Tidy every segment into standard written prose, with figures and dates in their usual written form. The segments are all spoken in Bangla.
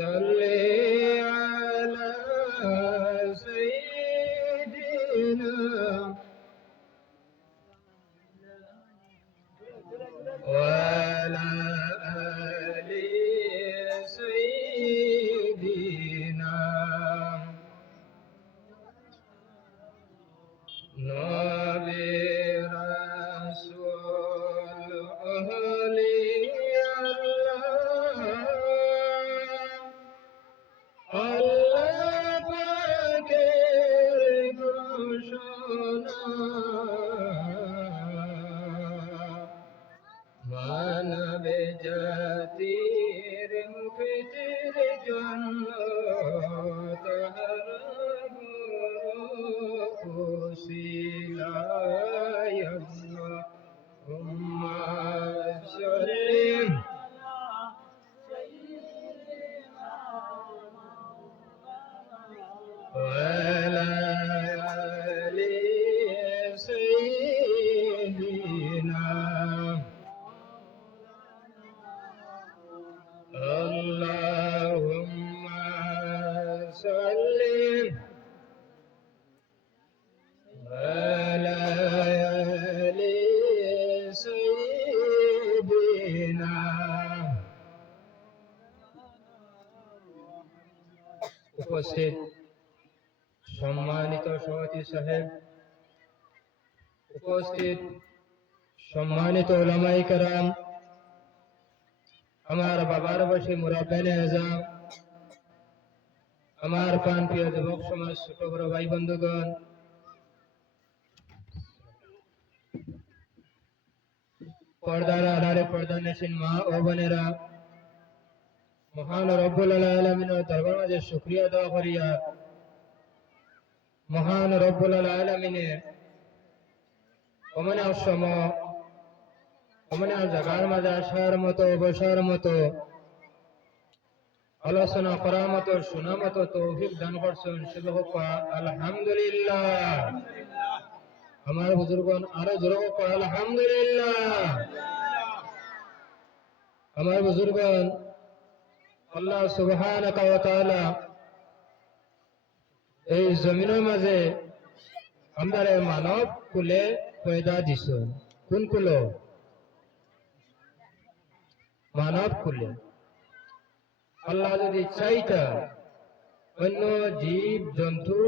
صل على سيدنا وعلى آل سيدنا نبي رسول আল্লাহ পাকের ঘোষণা মানব জাতির মুক্তির জন্য তাহার ওসিলায় আল্লাহুম্মা সাল্লি وعلى آل سيدنا اللهم صل على آل سيدنا উপস্থিত সম্মানিত সভাপতি সাহেব, উপস্থিত সম্মানিত উলামায়ে কেরাম, আমার বাবার বয়সী মুরাব্বিয়ানে আযম, আমার প্রাণপ্রিয় যুবক সমাজ, ছোট বড় ভাই বন্ধুগণ, পর্দার আড়ালে পর্দানশীন মা ও বোনেরা, মহান রব্বুল আলামিনের দরবার মাঝে শুকরিয়া আদায় করিয়া মহান রব্বুল আলামিনের অমনা সময় অমনা জায়গার মাঝে আসার মতো বসার মতো আলোচনা করার মতো শোনার মতো তৌফিক দান করছেন, আলহামদুলিল্লাহ। আমার বুজুর্গণ আরো জোরে আলহামদুলিল্লাহ। আমার বুজুর্গণ, আল্লাহ সুবহানাহু ওয়া তাআলা এই জমিনের মাঝে আমরা মানব কুলে পয়দা দিছেন। কোন কুলো? মানব কুলে। আল্লাহ যদি চাইতা অন্য জীব জন্তু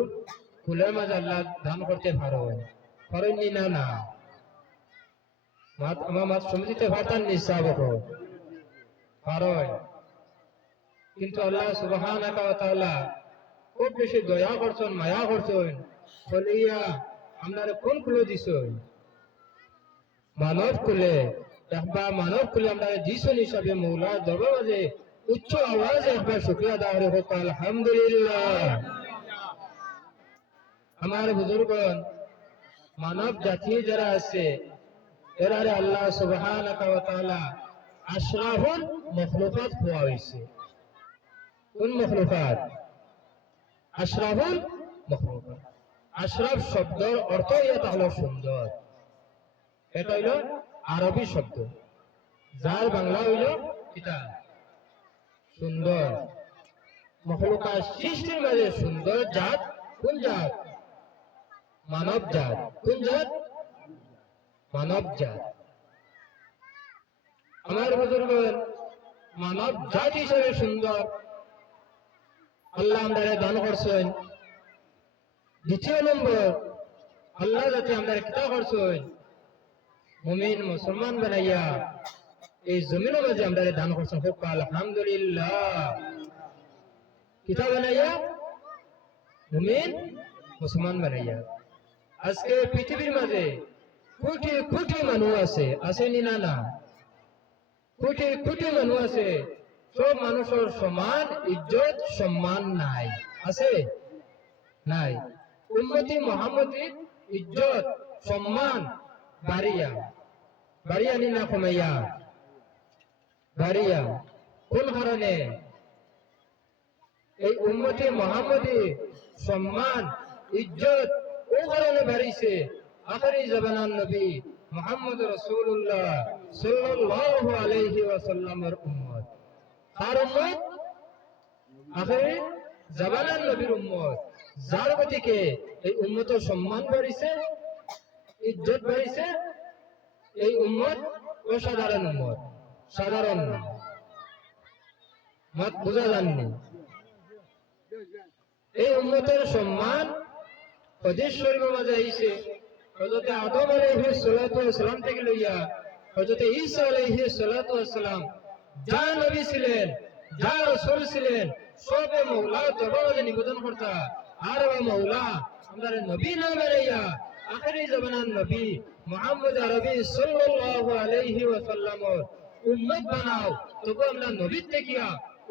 কুলের মাঝে আল্লাহ দান করতে পারেননি না? না, আমার মাছ সমঝিতে পারতেন নিঃসাব পারেন, কিন্তু আল্লাহ সুবহানাহু ওয়া তাআলা খুব বেশি দয়া করছেন, মায়া করছেন, বলিয়া আপনারা কোন কুলে দিছেন? মানব কুলে। একবার মানব কুলে আমরা দিছেন হিসাবে মৌলার দরবার মাঝে উচ্চ আওয়াজে একবার শুকরিয়া আদায় করে হোক আলহামদুলিল্লাহ। আমার বুজুর্গণ, মানব জাতি যারা আছে এরারে আল্লাহ সুবহানাহু ওয়া তাআলা আশরাফুল মখলুকাত হওয়া হয়েছে। কোন মখলুকাত? আশরাফুল মখলুকাত। আশরাফ শব্দের অর্থ এটা হলো সুন্দর। এটা হইল আরবি শব্দ, যার বাংলা হইল এটা সুন্দর। মখলুকাত সৃষ্টির মাঝে সুন্দর জাত কোন জাত? মানব জাত। কোন জাত? মানব জাত। আমার বুজুর্গণ, মানব জাত হিসেবে সুন্দর আল্লাহ আমাদের দান করছেন। দ্বিতীয় নম্বর, আল্লাহ যাতে আমাদের কিতা করছেন, মুমিন মুসলমান বানাইয়া এই জমিনের মাঝে আমাদের দান করছেন। হোক আলহামদুলিল্লাহ। কিতা বানাইয়া? মুমিন মুসলমান বানাইয়া। আজকে পৃথিবীর মাঝে কোটি কোটি মানুষ আছে, আসেনি না? না, কোটি কোটি মানুষ আছে। সব মানুষের সমান ইজ্জত সম্মান নাই, আছে? নাই। উম্মতি মুহাম্মদীর ইজ্জত সম্মান বাড়িয়া বাড়িয়া নি না কমাইয়া? বাড়িয়া। কোন কারণে? এই উম্মতি মুহাম্মদীর সম্মান ইজ্জত ও কারণে বাড়িছে, আখিরি জামানার নবী মুহাম্মদ রাসূলুল্লাহ সাল্লাল্লাহু আলাইহি ওয়াসাল্লামের উম্মত। তার উম্মত আখেরি জামানার নবীর উম্মত যার গতিকে এই উম্মতের সম্মান বাড়িছে, ইজ্জত বাড়িছে। এই উম্মত অসাধারণ উম্মত, সাধারণ না। মত বোঝা যাননি? এই উম্মতের সম্মান হাদিস শরীফের মাঝে আইছে হযরত আদম আলাইহিস সালাতু ওয়াস সালাম থেকে লইয়া হযরত ঈসা আলাইহিস সালাতু ওয়াস সালাম যা নবী ছিলেন, যা রাসূল ছিলেন, সবে মওলা দরবারে নিবেদন করতা, আর ও মওলা আমাদের নবী না বানাইয়া আখেরি জামানার নবী মুহাম্মদ আরবি সাল্লাল্লাহু আলাইহি ওয়াসাল্লামর উম্মত বানাও। তবু আমরা নবীর থেকে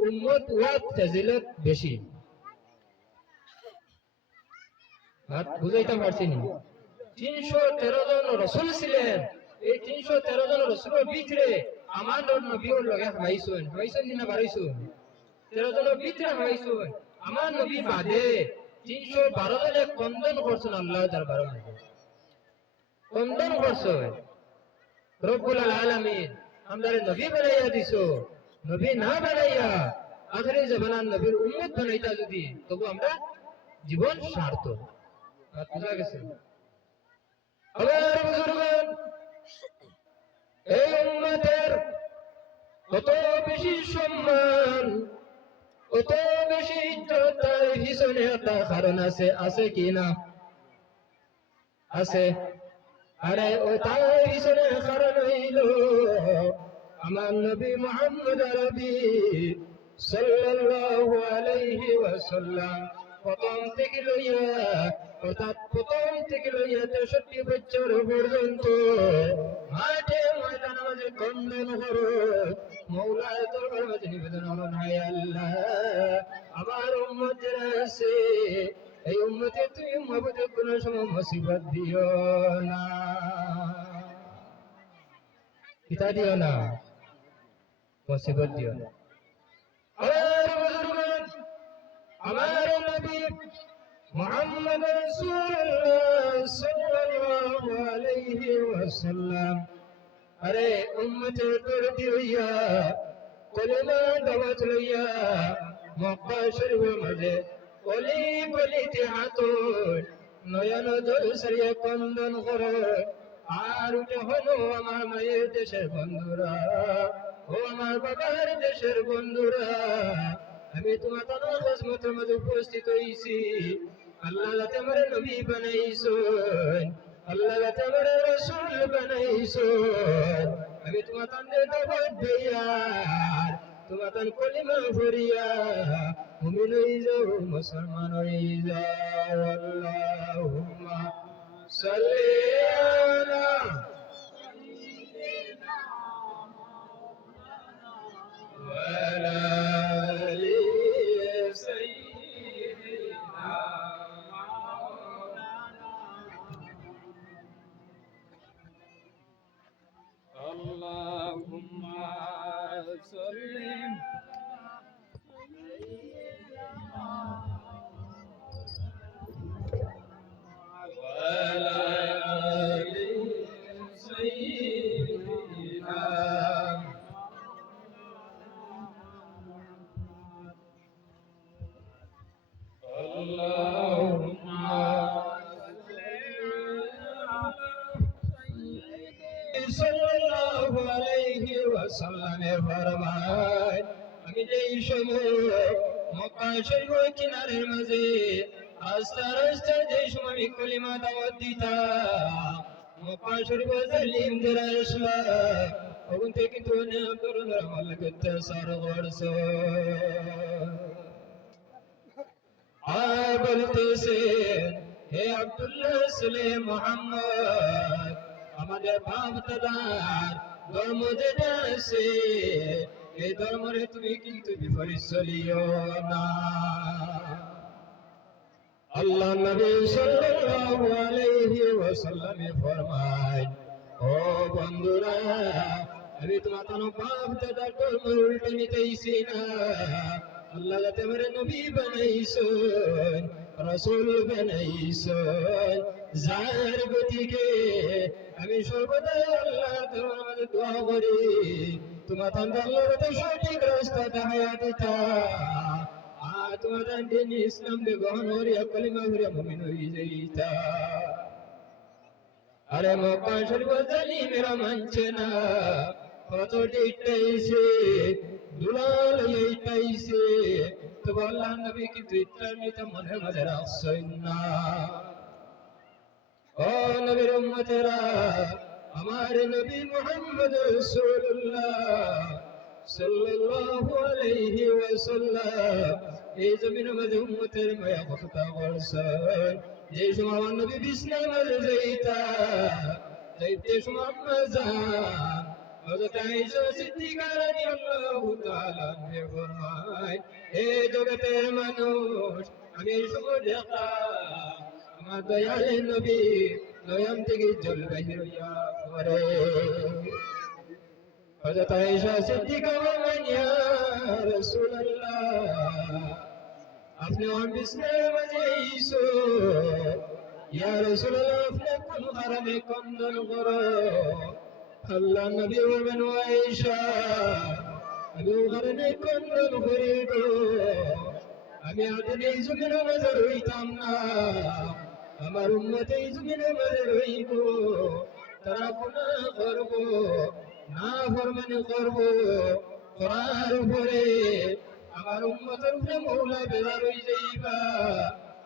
উম্মত ওয়াত ফজিলত বেশি। বুঝাইতে পারছি নি? 313 জন রাসূল ছিলেন। এই 313 জন রাসূলের ভিতরে আমাদের নবীর লগে হাইছুন না বাড়াইছুন? 13 জনের ভিতরে হাইছুন। আমার নবী বাদে 312 জনে কন্দন করছেন আল্লাহ দরবারে, কন্দন করছেন। রব্বুল আলামিন আমাদের নবী বানাইয়া দিছো, নবী না বানাইয়া আখেরি জামানার নবীর উম্মত বানাইতা যদি, তবু আমরা জীবন সার্থ। বুঝা গেছে? আমার বুজুর্গগণ, এই উম্মতের কত বেশি সম্মান, কত বেশি ইজ্জত, তার পিছনে একটা কারণ আছে। আছে কি না? আছে। আরে ও তার পিছনে কারণ হইল আমার নবী মুহাম্মদ আরবি সাল্লাল্লাহু আলাইহি ওয়াসাল্লাম প্রথম থেকে লইয়া, অর্থাৎ প্রথম থেকে লইয়া 63 বছর পর্যন্ত মাঠে ময়দানে মাঝে কন্দন করো, মওলার দরবারে মাঝে নিবেদন করুন, হায় আল্লাহ আমার উম্মত যারা আছে, এই উম্মতে তুমি মাবুদের কোন সময় মুসিবত দিও না। কিতা দিও না? মুসিবত দিও না। আমার নবী মুহাম্মদ রাসূলুল্লাহ সাল্লাল্লাহু আলাইহি ওয়াসাল্লাম আরে উম্মতের দরদি হইয়া কলিমা দাওয়াত লইয়া মক্কা শরীফের মাঝে গলি গলিতে হাতুন নয়ন জল সারিয়া কন্দন করে। আর উঠে হলো আমার মায়ের দেশের বন্ধুরা, ও আমার বাবার দেশের বন্ধুরা, আমি তোমার খেদমতের মাঝে উপস্থিত হইছি। আল্লাহ যাতে আমার নবী বানাইছেন, আল্লাহ যাতে আমার রাসূল বানাইছেন, আমি তোমার তাদের দাওয়াত দিয়া, তোমার তান কলিমা পড়িয়া মুমিন হই যাও, মুসলমান হই যাও। আল্লাহুম্মা সাল্লি আলা সাল্লাল্লাহু আলাইহি ওয়াসাল্লামে ফরমায়, আমি যেই সময় মক্কা শরীফের কিনারের মাঝে রাস্তা রাস্তা যেই সময় আমি কলিমা দাওয়াত দিতাম, মক্কা শরীফের জালিম যারা আসলা ওখান থেকে কিন্তু অনেক ধরনের আমার অত্যাচার করছে। আর বলতেছে, হে আব্দুল্লাহ ছেলে মুহাম্মদ, আমাদের বাপ দাদার ধর্ম যেটা আছে, এই ধর্মরে তুমি কিন্তু বিপরীত চলিও না। আল্লাহ নবী সাল্লাল্লাহু আলাইহি ওয়াসাল্লামে ফরমায়, ও বন্ধুরা, আমি তোমার কোনো বাপ দাদার ধর্ম উল্টে নিতেইছি না। আল্লাহ যাতে আমার নবী বানাইছেন, রাসূল বানাইছেন, যার গতিকে আমি সর্বদা আল্লাহ তোমার মাঝে দোয়া করি, তোমার আল্লাহ যাতে সঠিক রাস্তা দেখাইয়া দিতা। তোমার দিন ইসলাম দে গ্রহণ করিয়া কলিমা ভরিয়া মুমিন হয়ে যাইতা আরে মক্কা শরীফ জালিমেরা মানছে না কত দিটাইছে দুলাল এইটাইছে তো আল্লাহ নবী কিন্তু ইত্রার নিতে মনে মনে রাখছেন না ও নবীর উম্মতেরা আমার নবী মুহাম্মদ রাসূলুল্লাহ সাল্লাল্লাহু আলাইহি ওয়াসাল্লাম এই জমিনের মধ্যে উম্মতের মায়া কতটা বর্ষণ যে সময় আমার নবী বিছানায় মাঝে যাইতা যাইতে সময় আম্মা জান হযরত আয়েশা সিদ্দিকা রাদিয়াল্লাহু তাআলা আনহা ফরমায় হে জগতের মানুষ আমি এই সময় দেখলাম আমার দয়াল নবী নয়ন থেকে জল বাহির হইয়া পড়ে হযরত আয়েশা সিদ্দিকা বলেন ইয়া রাসূলুল্লাহ আপনি আমার বিছানায় মাঝে আইছো ইয়া রাসূলুল্লাহ আপনি কোন কারণে কন্দন করো আল্লাহ নবী বলেন ও আয়েশা আমি কারণে কন্দন করি গো আমি আদিন এই জমিনের মাঝে রইতাম না আমার উম্মত এই জমিনের মাঝে রইব তারা গুনাহ করব না ফরমানি করব করার উপরে আমার উম্মতের উপরে মওলা বেজার হয়ে যাইবা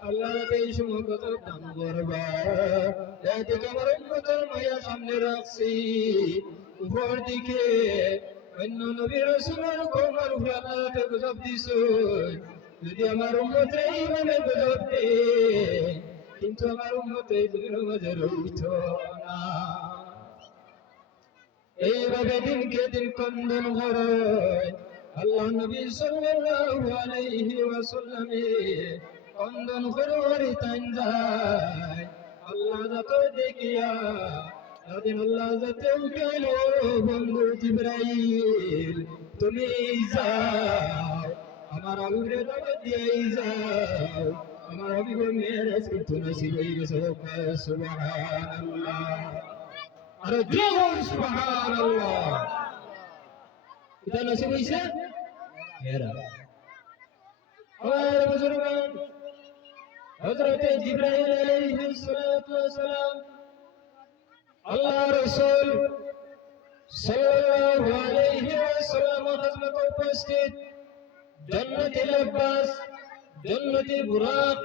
আল্লাহ এই সময় কত দান করবা এদিকে আমার উম্মতের মায়া সামনে রাখছি উপর দিকে অন্য নবী রাসূলের কওমের উপরে আল্লাহকে গজব দিছো যদি আমার উম্মতের এইভাবে গজব দে কিন্তু আমার উম্মত এই দুনিয়ার মাঝে রইত না এইভাবে দিনকে দিন কন্দন করে আল্লাহ নবী সাল্লাল্লাহু আলাইহি ওয়াসাল্লাম কন্দন করে তাই যায় আল্লাহ যত দেখিয়া সেদিন আল্লাহ যাতে উঠাইল বন্ধু জিবরাইল তুমি যাও আমার আবিরে দাওয়াত দিয়ে যাও আমার হাবিব মেরাজ কিন্তু নসিব হয়ে গেছে সুবহানাল্লাহ আরে জোর সুবহানাল্লাহ এটা নসিব হইছে মেরাজ আমার বুজুর্গান হযরত জিবরাইল আলাইহিস সালাতু ওয়াস সালাম আল্লাহ রাসূল সাল্লাল্লাহু আলাইহি ওয়াসাল্লাম হযরত উপস্থিত জান্নাতুল আব্বাস জান্নাতুল বুরাক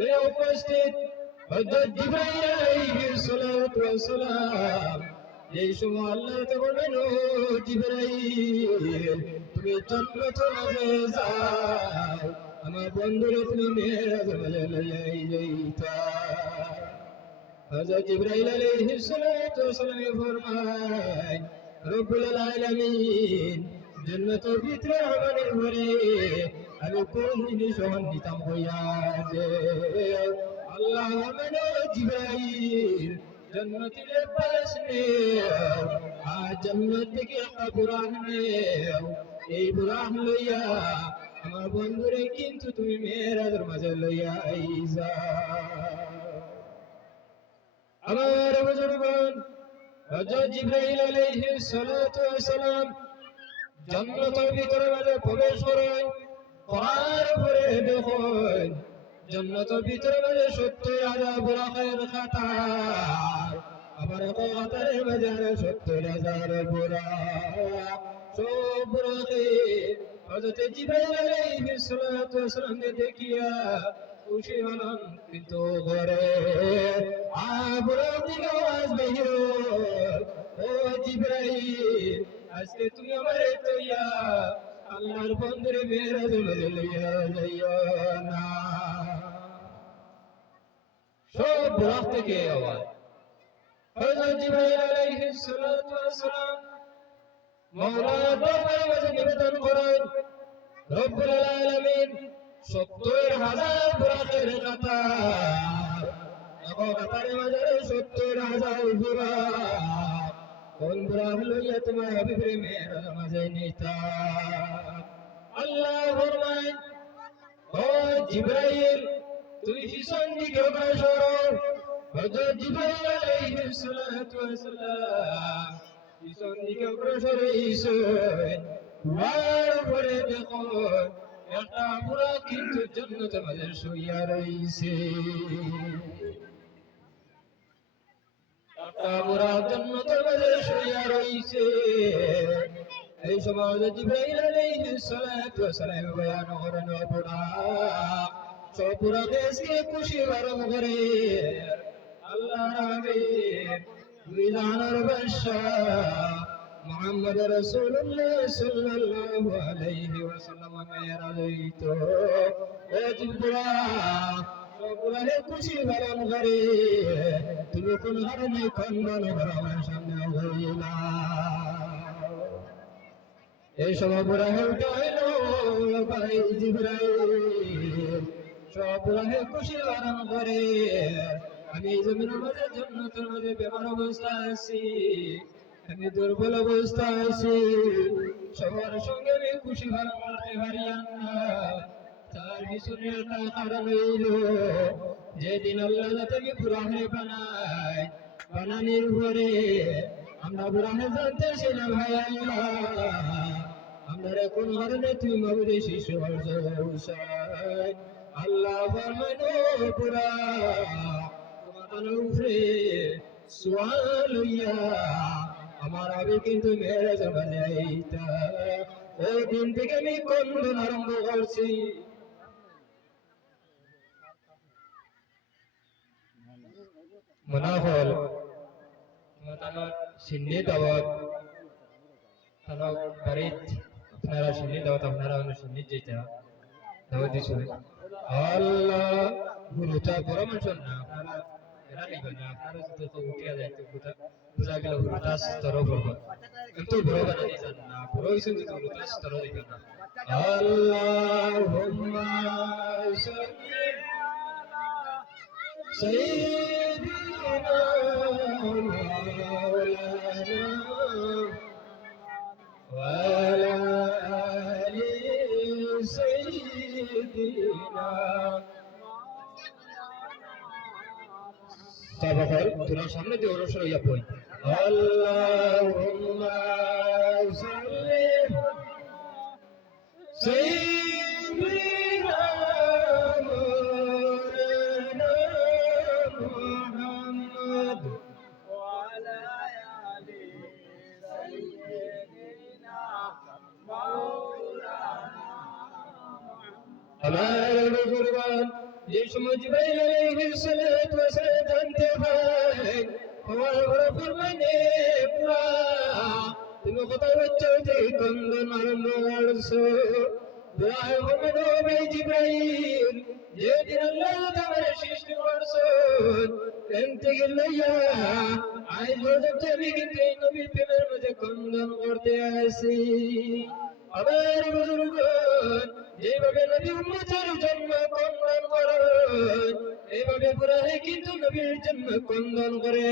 এ উপস্থিত হযরত জিবরাইল আলাইহিস সালাতু ওয়াস সালাম এই সময় আল্লাহ তে বলেন ও জিবরাইল তুমি জান্নাতুল মাঝে যাও আমার বন্ধুরে তুমি মেরাজ মাঝে লইয়াই যাইতা হযরত জিবরাইল আলাইহিস সালাতু ওয়াস সালাম ফরমায় রব্বুল আলামিন জান্নাতের ভিতরে আমাদের ঘরে আমি কোন জিনিস সমান দিতাম হইয়া দে আল্লাহ মানে জিবরাইল জান্নাতের পাশ নেও আর জান্নাত থেকে একটা বুরাক নেও এই বুরাক লইয়া আমার বন্ধুরে কিন্তু তুমি মেরাজের মাঝে লইয়া আইসা আমার বুজুর্গগণ হযরত জিবরাইল আলাইহিস সালাতু ওয়াস সালাম জান্নাতের ভিতরে মাঝে প্রবেশ করেন করার পরে দেখেন জান্নাতের ভিতরে মাঝে ৭০,০০০ বুরাকের কাতার আবার কাতারের মাঝে ৭০,০০০ বুরাক সব বুরাকে হযরত জিবরাইল আলাইহিস সালাতু ওয়াস সালামকে দেখিয়া খুশি হলেন কিন্তু ঘরে বুরাক থেকে আওয়াজ বের ও জিবরাইল আজকে তুমি আমারে তৈয়া আল্লাহর বন্ধুরে মেরাজ মাঝে লইয়া যাইও না সব বুরাক থেকে আওয়াজ হযরত জিবরাইল আলাইহিস সালাতু ওয়াস সালাম মাওলানা দরবারে মাঝে নিবেদন করেন রব্বুল আলামিন ৭০,০০০ বুরাকের কাতার এখন কাতারের মাঝে ৭০,০০০ বুরাক কোন বুরাক লইয়া তোমার হাবিবের মেরাজ মাঝে নিতা আল্লাহ ফরমায় ও জিবরাইল তুই পিছন দিকে অগ্রসর হযরত জিবরাইল আলাইহিস সালাতু ওয়াস সালাম পিছন দিকে অগ্রসর হইছেন কুয়ার উপরে দেখো একটা বুড়া কিন্তু জান্নাতের মাঝে শুইয়া রইছে একটা বুড়া জান্নাতের মাঝে শুইয়া রইছে এই সময় জিবরাইল আলাইহিস সালাতু ওয়াস সালাম বয়ান করেন বুড়া সব বুড়া দেশকে খুশি বারণ করে আল্লাহ হাবিব মিলানের বাদশা মুহাম্মদ রাসূলুল্লাহ সাল্লাল্লাহু আলাইহি ওয়াসাল্লাম মেরা লইতো ও জিবরা সবুরে খুশি বারণ করে তুমি কোন কারণে খণ্ডন করো আমার সামনে হইলা এই সবুরা হইলো ভাই জিবরাইল সবুরে খুশি বারণ করে আমি জমিনের মাঝে জান্নাতের মাঝে বেমার অবস্থা আছি আমি দুর্বল অবস্থা আছি সবার সঙ্গে আমি খুশি ভালো করতে পারি না তার পিছনে একটা কারণ হইল যেদিন আল্লাহ তাকে বুড়াহে বানায় বানানির পরে আমরা বুড়াহে জানতেছি না ভাই আল্লাহ আমরা কোন কারণে তুমি মাবুদে শিশু আল্লাহ ফরমানো বুড়া তোমার উপরে সোয়াল হইয়া আমার আগে কিন্তু মেরে যাবে ওই দিন থেকে আমি কন্দন আরম্ভ করছি মনাফল সিন্নি দাওয়াত তানো বাড়িত আপনারা সিন্নি দাওয়াত আপনারা সিন্নি যেটা দাওয়াত দিছো আল্লাহ গুরুটা পরামর্শ না আপনারা এরা নিবেন না আপনারা যদি তো উঠিয়া যায় তো বুঝা গেল গুরুটা স্তর করবো কিন্তু বড় বানানি জান না বড় হইছেন যদি গুরুটা স্তর দিবেন না আল্লাহুম্মা সাল্লি সাইয়্যিদিনা মাওলানা ওয়া আলা আলি সাইয়্যিদিনা তাবাকাল তোরা সামনে দিয়ে ওরসর হইয়া পড় আল্লাহুম্মা সাল্লি সাইয়্যিদিনা মাওলানা মুহাম্মদ ওয়া আলা আলি সাইয়্যিদিনা মাওলানা আমার বুজুর্গান যে সময় জিবরাইল আলাইহিস সালাতু ওয়াস সালাম জানতে পারেন আমার বড় ফরমানে পুরা তুমি কথা বলছো যে কন্দন আরম্ভ করছো দোয়া করবেন ও ভাই জিবরাইল যেদিন আল্লাহ তোমার সৃষ্টি করছো এন থেকে লইয়া আজ পর্যন্ত আমি কিন্তু এই নবীর প্রেমের মধ্যে কন্দন করতে আসি আমার বুজুর্গণ যেভাবে নবী উম্মতের জন্য কন্দন করে এইভাবে পুরাই কিন্তু নবীর জন্য কন্দন করে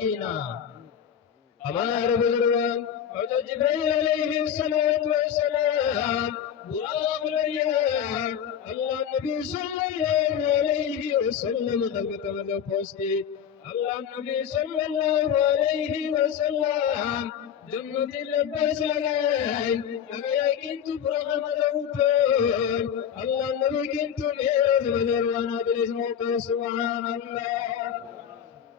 কি না আমার বুজুর্গণ হযরত জিবরাইল আলাইহিস সালাতু ওয়াস সালাম বুরাক লইয়া আল্লাহ নবী সাল্লাল্লাহু আলাইহি ওয়াসাল্লাম খলকত মধ্যে উপস্থিত আল্লাহ নবী সাল্লাল্লাহু আলাইহি ওয়াসাল্লাম জান্নাতি লেবাস লাগাই কিন্তু বুরাকের মধ্যে উঠেন আল্লাহ নবী কিন্তু মেরাজ মধ্যে রওনা দিলেন সুবহানাল্লাহ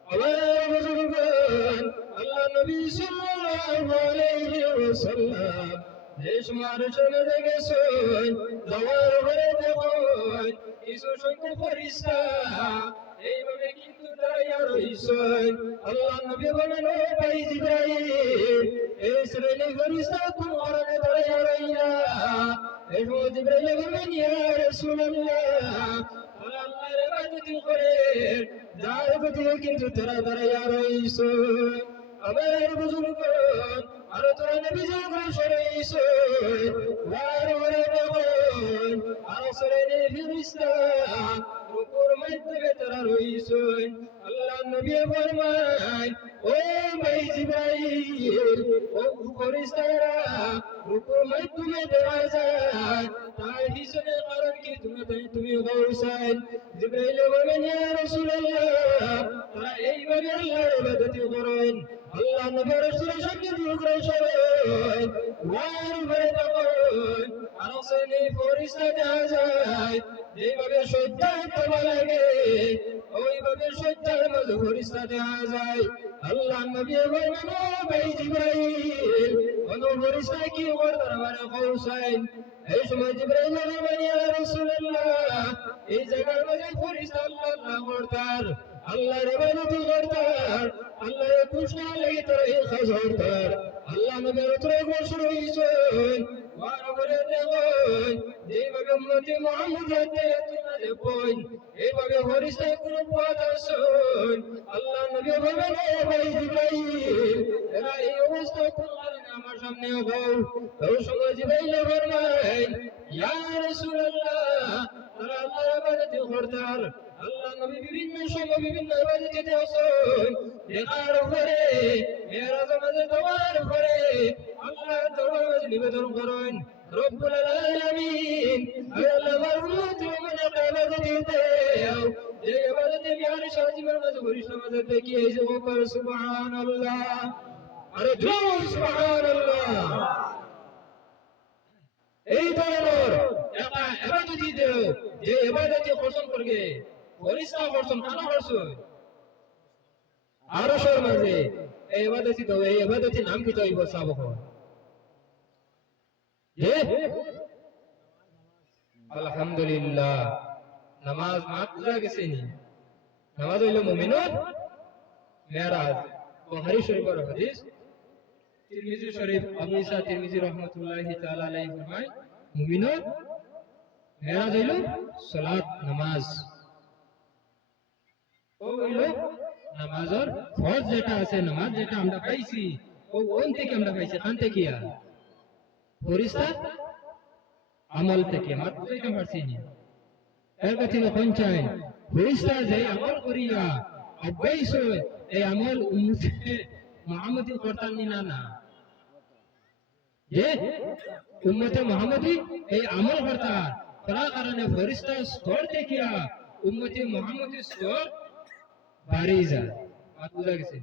আমার বুজুর্গণ আল্লাহ নবী সাল্লাল্লাহু আলাইহি ওয়াসাল্লাম যে সময় চলে গেছেন যাওয়ার পরে দেখুন কিছু সংখ্যক ফেরেশতা এইভাবে কিন্তু দাঁড়িয়ে রইছেন আল্লাহ নবী বলেন ও ভাই জিবরাইল এই শ্রেণী ফেরেশতা কোন কারণে দাঁড়িয়ে রইলা এই সময় জিবরাইল বলেন ইয়া রাসূলুল্লাহ আল্লাহর ইবাদত করে যার প্রতি কিন্তু তারা দাঁড়িয়ে রইছে আমার বুজুর্গণ আর তোরা নবী যখন সরাইছে ওয়ার ওরে দেখুন আর শ্রেণী ফেরেশতা রূপের মাধ্যমে তারা রইছে আল্লাহ নবী ফরমায় ও ভাই জিবরাইল ও ফেরেশতারা রূপের মাধ্যমে দেখা যায় তার পিছনে কারণ কি তুমি বলছেন জিবরাইল বলেন ইয়া রাসূলুল্লাহ তারা এইভাবে আল্লাহর ইবাদত করেন আল্লাহ নবী রাসূলের সঙ্গে দূর করে ওয়ার উপরে তখন আরো শ্রেণী ফরিস্তা দেখা যায় যেভাবে সজ্জায় তোলা লাগে ওইভাবে সজ্জার মাঝে ফরিস্তা দেখা যায় আল্লাহ নবী বললেন ভাই জিবরাইল অনু ফরিস্তা কি ওর দরবারে পৌঁছায় এই সময় জিবরাইল বললেন ইয়া রাসূলুল্লাহ এই জায়গার মাঝে ফরিস্তা আল্লাহ করতার আল্লাহর ইবাদত করতার আল্লাহর খুশি লাগি তোর এই খাস করতার আল্লাহ নবীর তোর ঘোষণা হইছেন ওয়ার উপরে দেখুন যেভাবে উম্মতি মুহাম্মদের তুলে কইন এইভাবে ফরিস্তা কোন পথ আসুন আল্লাহ নবী বলেন ভাই জিবরাইল এরা এই অবস্থা কোন কারণে আমার সামনে হও ওই সময় জিবরাইল ফরমায় ইয়া রাসূলুল্লাহ তারা আল্লাহর ইবাদত করতার আল্লাহ নবী বিভিন্ন সময় বিভিন্ন ইবাদতে আসুন দেখার উপরে মেরাজ মাঝে যাওয়ার পরে আল্লাহর দরবারে নিবেদন করেন রব্বুল আলামিন আল্লাহ আমার উম্মত মানে ইবাদত দিতে যে ইবাদতে বিহার সাজিমের মাঝে ঘরিষ্ঠ মাঝে দেখি এই যে ওপর সুবহানাল্লাহ আরে জোর সুবহানাল্লাহ এই ধরনের একটা ইবাদত দিতে যে ইবাদতে করছেন করবে ফরিস্তা করছেন কেন করছেন আরশের মাঝে এই ইবাদত তো এই ইবাদতের নাম কি তো এই সাবক আলহামদুলিল্লাহ নামাজ মাত্র গেছে নি নামাজ হইল মুমিনের মেরাজ বুখারী শরীফের হাদিস তিরমিজি শরীফ আবু ঈসা তিরমিজি রাহমাতুল্লাহি তাআলা আলাইহি ফরমায় মুমিনের মেরাজ হইল সালাত নামাজ ও হইল নামাজের ফরজ যেটা আছে নামাজ যেটা আমরা পাইছি ও ওন থেকে আমরা পাইছি কান থেকে ফরিস্তা আমল থেকে মাত্র এটা পারছি না এর কাছে কোন চাই ফরিস্তা যে আমল করিয়া অভ্যাস এই আমল উম্মতে মুহাম্মদি করতাম না না যে উম্মতে মুহাম্মদি এই আমল করতা তার কারণে ফরিস্তা স্তর দেখিয়া উম্মতে মুহাম্মদি স্তর বাড়ি যায় মাত্র গেছে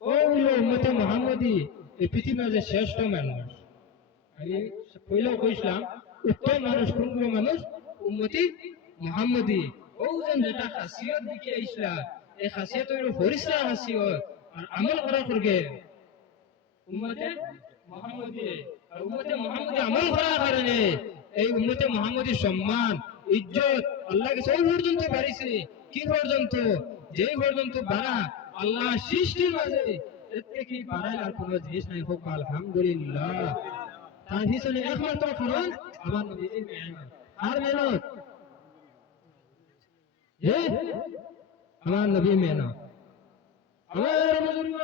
ও উম্মতে মুহাম্মদি এই পৃথিবীর মাঝে শ্রেষ্ঠ মানুষ আমি পয়লা কইছিলাম উত্তম মানুষ কোনগুলো মানুষ উম্মতি মুহাম্মদি ও যেটা খাসিয়ত দিকে আইসলা এই খাসিয়ত হইল ফরিস্তা খাসিয়ত আর আমল করা করবে উম্মতে মুহাম্মদি আর উম্মতে মুহাম্মদি আমল করার কারণে এই উম্মতে মুহাম্মদির সম্মান ইজ্জত আল্লাহ কাছে ওই পর্যন্ত বাড়িছে কি পর্যন্ত যে পর্যন্ত বাড়া আল্লাহ সৃষ্টির মাঝে এর থেকে বাড়ায় আর কোনো জিনিস নাই হোক আলহামদুলিল্লাহ তার পিছনে একমাত্র কারণ আমার নবীজির মেহনত আর মেহনত যে আমার নবী মেহনত আমার বুজুর্গ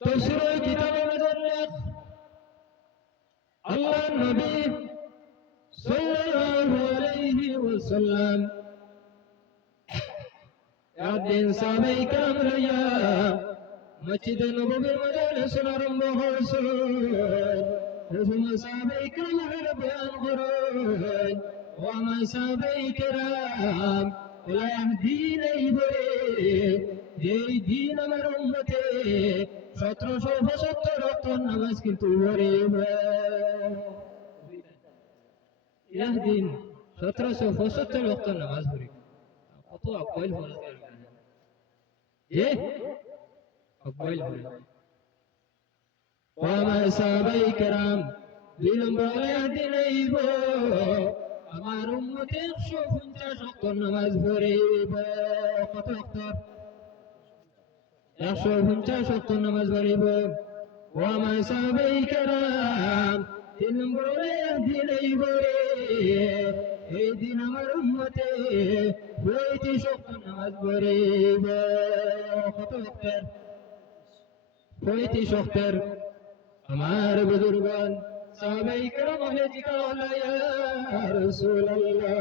তাফসীরের কিতাবের মধ্যে উল্লেখ আল্লাহ নবী সাল্লাল্লাহু আলাইহি ওয়াসাল্লাম একদিন সাহাবায়ে কেরাম লইয়া মসজিদে নববীর মধ্যে শোনা আরম্ভ হয়েছিল রসুল সাহাবায়ে কেরামের বয়ান করেন ও আমার সাহাবায়ে কেরাম ওলা একদিন আইবে যেই দিন আমার উম্মতে 1775 ওয়াক্ত নামাজ কিন্তু পড়িবে একদিন 1775 ওয়াক্ত নামাজ পড়িবে কত আকল হল যে আকল হল ও আমার সাহাবায়ে কেরাম 2 নম্বরে একদিন আইব আমার উম্মতে 150 ওয়াক্ত নামাজ পড়িবে কত ওয়াক্ত 150 ওয়াক্ত নামাজ পড়িবে ও আমার সাহাবায়ে কেরাম 3 নম্বরে একদিন আইব এই দিন আমার উম্মতে 35 ওয়াক্ত নামাজ পড়িবে কত ওয়াক্ত 35 ওয়াক্তের আমার বুজুর্গান সাহাবায়ে কেরাম বলে জিজ্ঞাসা ইয়া রাসূলুল্লাহ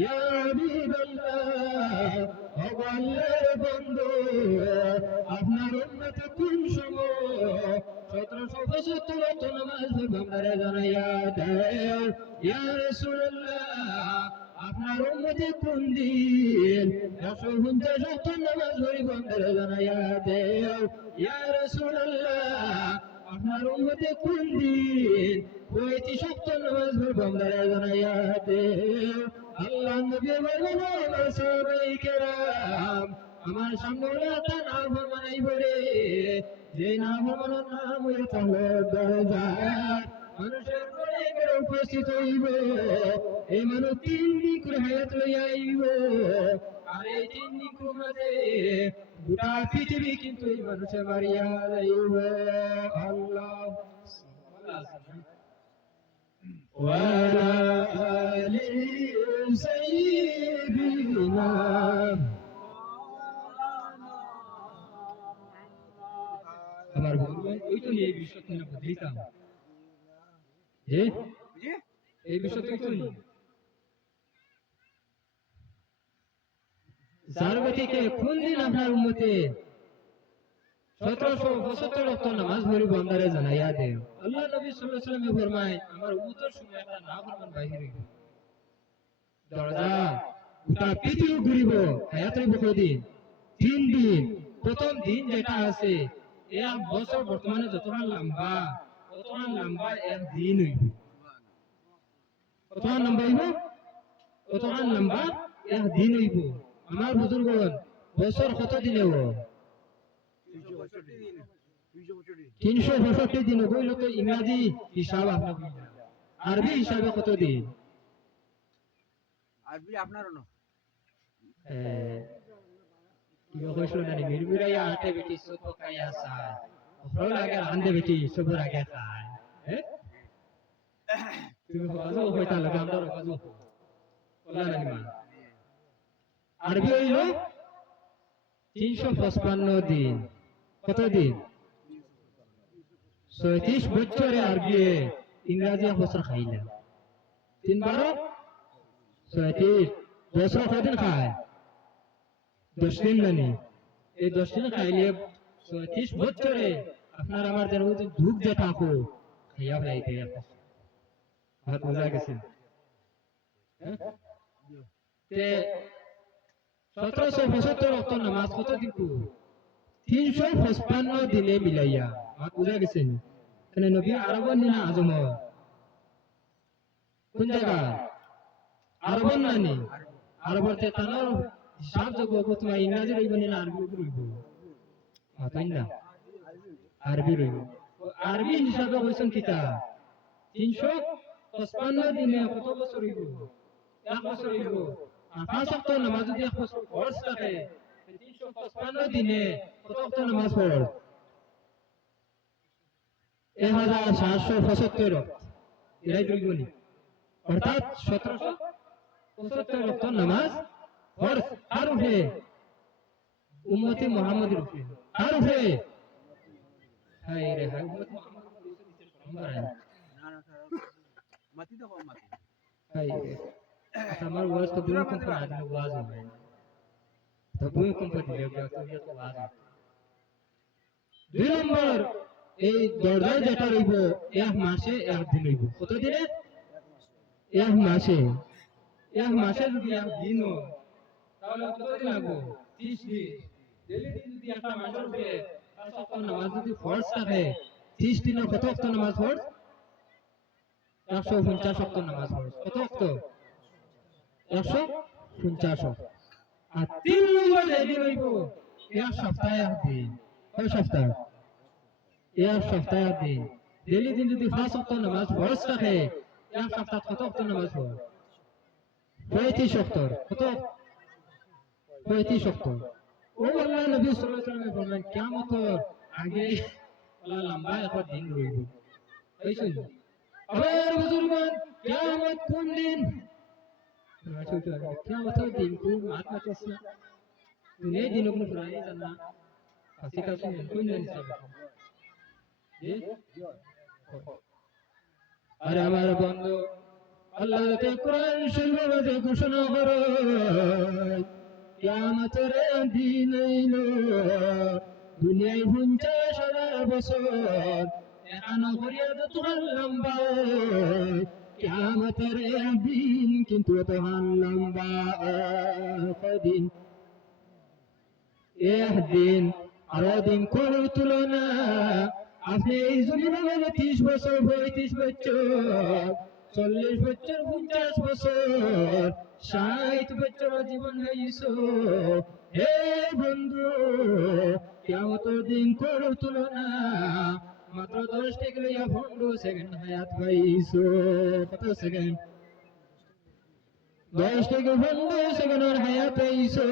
ইয়া হাবিবাল্লাহ ও আল্লাহর বন্ধু আপনার উম্মতে কোন সময় 1775 ওয়াক্ত নামাজ পড়বে আমরা জানাইয়া দেও ইয়া রাসূলুল্লাহ আপনার উম্মতে কোন দিন 150 ওয়াক্ত নামাজ পড়ি বন্ধের জানাইয়া দেও ইয়া রাসূলুল্লাহ আপনার উম্মতে কোন দিন 35 ওয়াক্ত নামাজ পড়ি বন্ধের জানাইয়া দেও আল্লাহ নবী বলেন আমার সাহাবায়ে কেরাম আমার সামনে একটা নাম বানাই বলে যে নাম আমার নাম হলো দরজার মানুষের ঘরে ঘরে উপস্থিত হইব এই মানুষ 3 দিন করে হায়াত লইয়া আইব আর এই 3 দিন মধ্যে গোটা পৃথিবী কিন্তু এই মানুষের মারিয়া যাইব আল্লাহ ওয়ালা আলি সাইয়্যিদিনা আমার বলবেন ওই তো এই বিষয় নিয়ে বুঝিতাম যে এই বিষয় তো তুই জারগতিকে কোন দিন আপনার উম্মতে 1775 ওয়াক্ত নামাজ পড়ি বন্দারে জানাইয়া দেও আল্লাহ নবী সাল্লাল্লাহু আলাইহি ওয়াসাল্লাম ফরমায় আমার উম্মতের সময় একটা নাফরমান বাহির হইব দরজা গোটা পৃথিবী ঘুরিব হায়াত হইব কয়দিন 3 দিন প্রথম দিন যেটা আছে এক বছর বর্তমানে যতটা লম্বা ততটা লম্বা এক দিন হইব কতটা লম্বা হইব ততটা লম্বা এক দিন হইব আমার বুজুর্গগণ বছর কত দিন হইব 365 দিন হইল তো ইংরেজি হিসাব আপনার আরবি হিসাবে কত দিন আরবি আপনারও না কি কইছো না মিরমিরাইয়া আটে বেটি সব খাইয়া সায় ওফরল আগে আন্দে বেটি সবর আগে খায় তুমি বাজু হইতা লাগা আমরা বাজু বলা না মা আরবি হইল 355 দিন কত দিন 37 বছরে আরবি ইংরেজি বছর খাইলা 3 12 37 বছর কতদিন খায় 10 দিন নানি এই 10 দিন খাইলে 37 বছরে আপনার আমার যেন ধূপ যে থাকো খাইয়া ফেলাইতে হাত মজা গেছে তে 1775 ওয়াক্ত নামাজ কত দিন 355 দিনে মিলাইয়া হাত মজা গেছে কেন নবী আরবন দিনা আজম কোন জায়গা আরবন নানি আরবতে তানার হিসাব যোগ তোমার ইংরেজি রইব না আরবি রইব তাই না আরবি রইব আরবি হিসাবে হইছেন কিতা 355 দিনে কত বছর হইব 1 বছর হইব 5 ওয়াক্ত নামাজ যদি 1 বছর ফরজ থাকে 355 দিনে কত ওয়াক্ত নামাজ পড় 1775 ওয়াক্ত এরাই রইবনি অর্থাৎ 1775 ওয়াক্ত নামাজ ফরজ আর উঠে উম্মতে মুহাম্মদের উপরে আর উঠে হায় রে হায় উম্মতে মুহাম্মদের উপরে না মাটি দাও মাটি হায় রে আমার ওয়াজ তো দুই কম করে আদমি ওয়াজ হয় তো দুই কম করে দিলে তো ইয়া তো ওয়াজ 2 নম্বর এই দরজা যেটা রইব এক মাসে এক দিন হইব কত দিনে এক মাসে যদি এক দিন তাহলে কতদিন লাগবে 30 দিন ডেইলি দিন যদি একটা মাসের উপরে 5 ওয়াক্ত নামাজ যদি ফরজ থাকে 30 দিনে কত ওয়াক্ত নামাজ ফরজ 150 ওয়াক্ত নামাজ ফরজ কত ওয়াক্ত 150 আর 3 নম্বর যেদিন হইব এক সপ্তাহে এক দিন কয় সপ্তাহ এক সপ্তাহে এক দিন ডেইলি দিন যদি 5 ওয়াক্ত নামাজ ফরজ থাকে এক সপ্তাহ কত ওয়াক্ত নামাজ ফরজ 35 ওয়াক্ত কত 35 ওয়াক্ত ও আল্লাহ নবী সাল্লাল্লাহু আলাইহি ওয়াসাল্লাম বলেন কিয়ামতের আগে আল্লাহ লম্বা একটা দিন রইব এইছেন আমার বুজুর্গগণ কিয়ামত কোন দিন কিয়ামতের দিন কোন মাত আছে দুনিয়া দিন কোন পুরানি জানা আসি কাছে কোন দিন সব জি আরে আমার বন্ধু আল্লাহ তে কোরআন শরীফের মধ্যে ঘোষণা করে কিয়ামতের দিন আইলো দুনিয়ায় 50,000 বছর এখানো করিয়া তো তোমার লম্বা কিয়ামতের দিন কিন্তু তখন লম্বা কদিন একদিন আরো দিন করো তুলনা আপনি এই জমিনে 30 বছর 35 বছর 40 বছর 50 বছর 60 বছর জীবন হইছো হে বন্ধু কিয়ামতের দিন করো তুলনা মাত্র 10 থেকে 15 সেকেন্ড হায়াত পাইছো কত সেকেন্ড 10 থেকে 15 সেকেন্ডের হায়াত পাইছো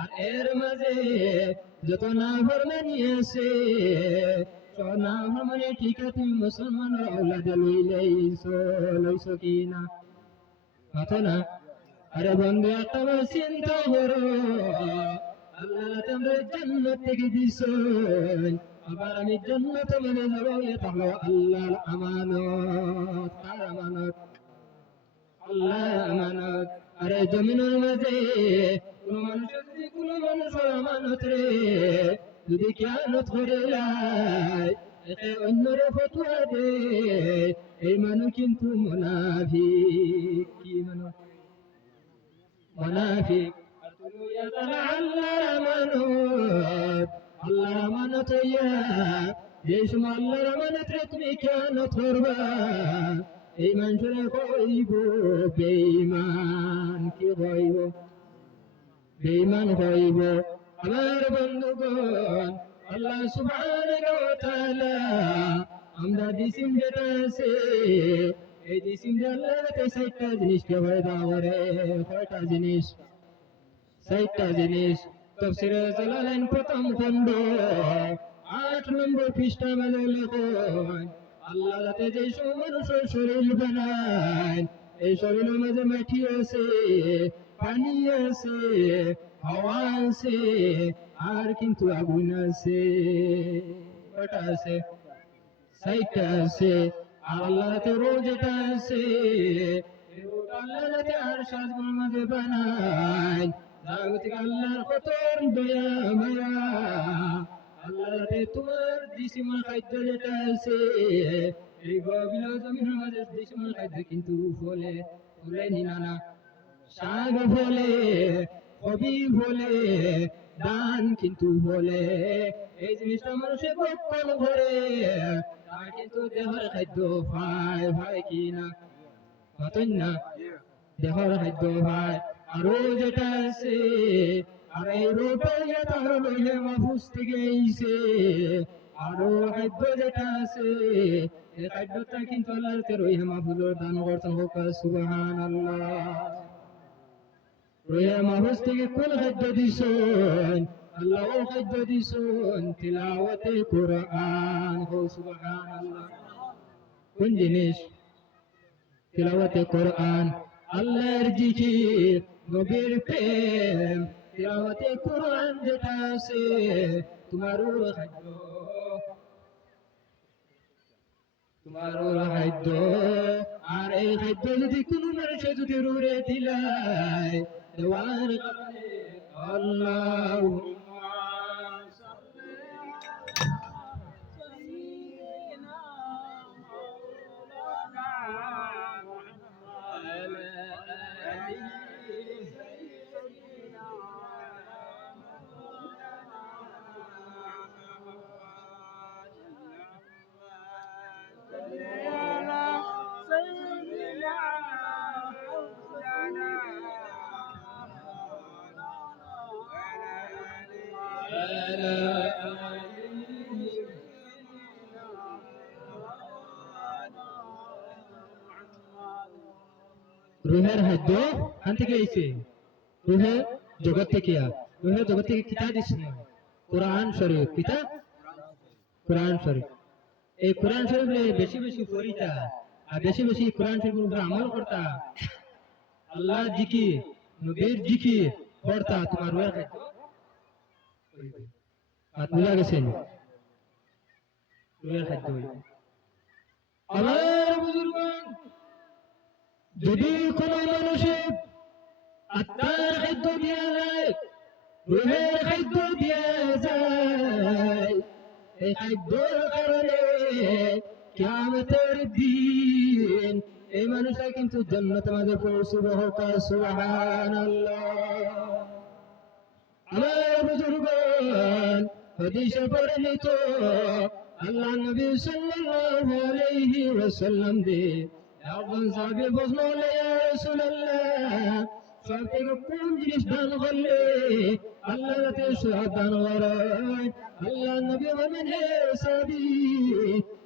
আর এর মাঝে যত না ফরমানি আছে না ফরমানি ঠিক আছে তুমি মুসলমানের আওলাদ লইছো কি না কথা না আরে বন্ধু একটা চিন্তা করো আল্লাহ তোমার জান্নাত থেকে দিছো আবার আমি জান্নাত মানে যাব এটা হলো আল্লাহর আমানত কার আমানত আল্লাহ আমানত আরে জমিনের মাঝে কোন মানুষ যদি কোন মানুষের আমানত রে যদি খেয়ানত করে লাই এতে অন্যরে ফতোয়া দে এই মানুষ কিন্তু মুনাফিক কি মানুষ মুনাফিক আর তুমি আল্লাহর আমানত আল্লাহর আমানত ইয়া যে সময় আল্লাহর আমানত রে তুমি খেয়ানত করবা এই মানুষের কইব বেঈমান কি কইব বেঈমান কইব আমার বন্ধুগণ আল্লাহ সুবহানাহু ওয়া তাআলা আমরা দিছিম যেটা আছে এই দিছিম যে আল্লাহতে 60টা জিনিস কে পয়দা করে কয়টা জিনিস 60টা জিনিস তাফসীরে জালালাইন প্রথম খণ্ড 8 নম্বর পৃষ্ঠা মানে লেখেন আল্লাহ যাতে যে মানুষের শরীর বানায় এই শরীরের মাঝে মাটি আছে পানি আছে হাওয়া আছে আর কিন্তু আগুন আছে কয়টা আছে 60টা আছে আর আল্লাহ যাতে রোজ এটা আছে আল্লাহ যাতে আর সাজগুলোর মাঝে বানায় জাগতিক আল্লাহর কত দয়া মায়া আল্লাহ যাতে তোমার জিসিমাল খাদ্য যেটা আছে এই গভীর জমিনের মাঝে জিসিমাল খাদ্য কিন্তু ফলে নিনা শাক ফলে কবি ফলে ধান কিন্তু ফলে এই জিনিসটা মানুষের ভক্ষণ করে তার কিন্তু দেহের খাদ্য ভাই কি না পাতেন না দেহের খাদ্য ভাই আরো যেটা আছে আর এই রোপাইয়া তার লইলে মাহফুজ থেকে আইছে আরো খাদ্য যেটা আছে এই খাদ্যটা কিন্তু আল্লাহকে রইহে মাহফুজের দান করছেন হোক সুবহানাল্লাহ রইহে মাহফুজ থেকে কোন খাদ্য দিছেন আল্লাহ খাদ্য দিছেন তিলাওয়াতে কোরআন হোক সুবহানাল্লাহ কোন জিনিস তিলাওয়াতে কোরআন আল্লাহর জিকির নবীর প্রেম তিলাওয়াতে কোরআন যেটা আছে তোমার খাদ্য আর এই খাদ্য যদি কোনো মানুষে যদি রুড়ে দিলায় দেওয়ার কারণে আল্লাহ রুহের খাদ্য খান থেকে আইছে রুহে জগৎ থেকে রুহে জগৎ থেকে কিতাব দিচ্ছে কোরআন শরীফ কিতাব কোরআন শরীফ এই কোরআন শরীফ বেশি বেশি পড়িতা আর বেশি বেশি কোরআন শরীফের উপর আমল করতা আল্লাহ জিকির নবীর জিকির করতা তোমার রুহের খাদ্য আর বুঝা গেছেন রুহের খাদ্য আমার বুজুর্গগণ যদি কোন মানুষের আত্মার খাদ্য দিয়া যায় রুহের খাদ্য দিয়া যায় এই খাদ্যর কারণে কিয়ামতের দিন এই মানুষটা কিন্তু জান্নাতের মাঝে পৌঁছবে হোক সুবহানাল্লাহ। আমার বুজুর্গান হাদিসে পরিণত আল্লাহ নবী সাল্লাল্লাহু আলাইহি ওয়াসাল্লাম দে একজন সাহাবী বলল ইয়া রাসূলুল্লাহ সবথেকে কোন জিনিস দান করলে আল্লাহ রাতে সওয়াব দান করেন? আল্লাহ নবী বলেন হে সাহাবী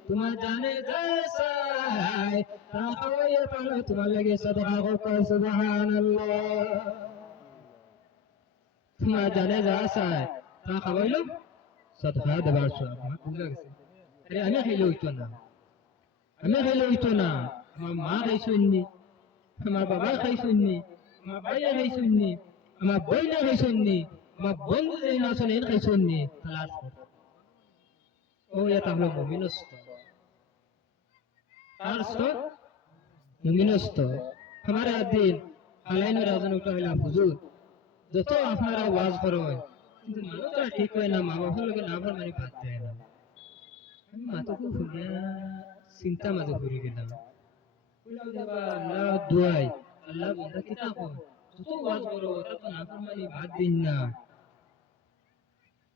তোমার জানে যাসাই তা খাওয়াইয়া পারো তোমার লাগে সাদকা হোক সুবহানাল্লাহ। তোমার জানে যাসাই তা খাওয়াইলো সাদকা দেবার সওয়াব বুঝা গেছে। আরে আমি খাইলে হইতো না, আমি খাইলে হইতো না, আমার মা খাইছুননি, আমার বাবা খাইছুননি, আমার ভাইয়া খাইছুননি, আমার বইনা খাইছুননি, আমার বন্ধু যে না শুনে খাইছুননি তালাশ কর। ও এটা হলো মুমিনস্ত আরস্ত মুমিনস্ত। हमारे दिन আলাইন রাজন উঠা হইলা হুজুর যত আপনারা ওয়াজ করেন কিন্তু মানুষটা ঠিক হয় না, মা বাবার লগে না মানে বাদ দেয় না। আমি মাথাকে ফুলিয়া চিন্তা মাঝে ঘুরে গেলাম, আল্লাহ দুয়াই আল্লাহ বন্ধা কিতা কর যত ওয়াজ করো ওটা তো না মানে বাদ দিন না,